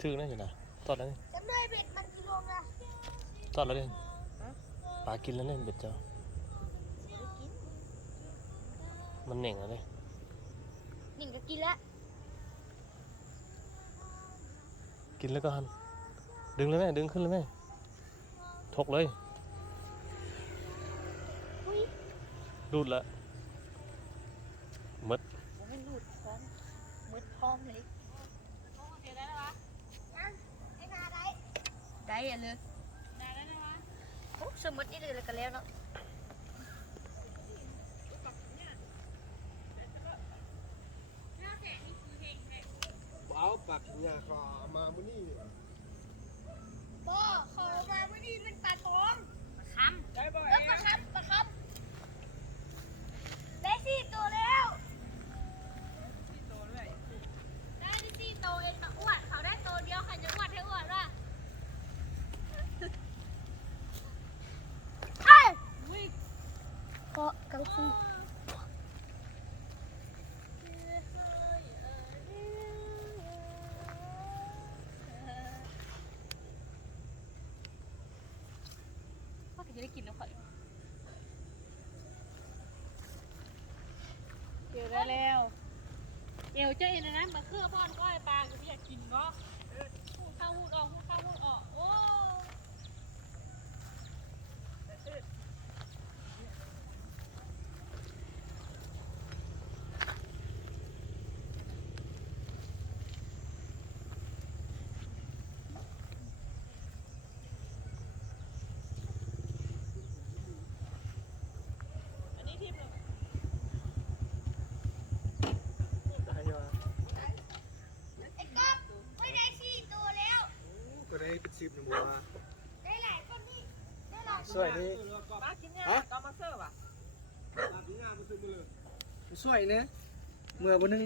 ถือนั่นอยู่นะตอดแล้วนี่ จำได้เบ็ดมันกี่โลนะ ตอดแล้วเนี่ยปลากินแล้วเนี่ยเบ็ดเจ้ามันเหน่งแล้วเนี่ย หนึ่งก็กินแล้ว กินแล้วก็หันดึงเลยแม่ดึงขึ้นเลยแม่ถกเลยรูดละมด ไม่หลุดพร้อมมืดพร้อมเลยได้อะเลยได้แล้วนะวะโอ้สมุดนี่เลยกันแล้วเนาะ เอาปักเนี่ยขอมามื้อนี้ บ่ขอมาไม่ดีเป็นปลาทองปลาคำ ได้บ่ แล้วปลาคำได้4 ตัวแล้วได้4 ตัวเองแต่อ้วนเขาได้ตัวเดียวใครจะอ้วนให้อ้วนวะเอ้ยเกาะกังฟูจะได้กินแล้วค่ะเดี๋ยวได้แล้วเดี๋ยวเจ๊นะมาเครื่องพ่อนก้อยปลาคืออยากกินก็พูดเข้าพูดออกพูดเข้าพูดออกโอ้ก็ได้เป็น10นะบัว ได้หลายคนนี่ได้หลาย สวยนี่ ป้ากินเนี่ยตอมาเซอร์ป่ะ สวยนะเมื่อวันนึง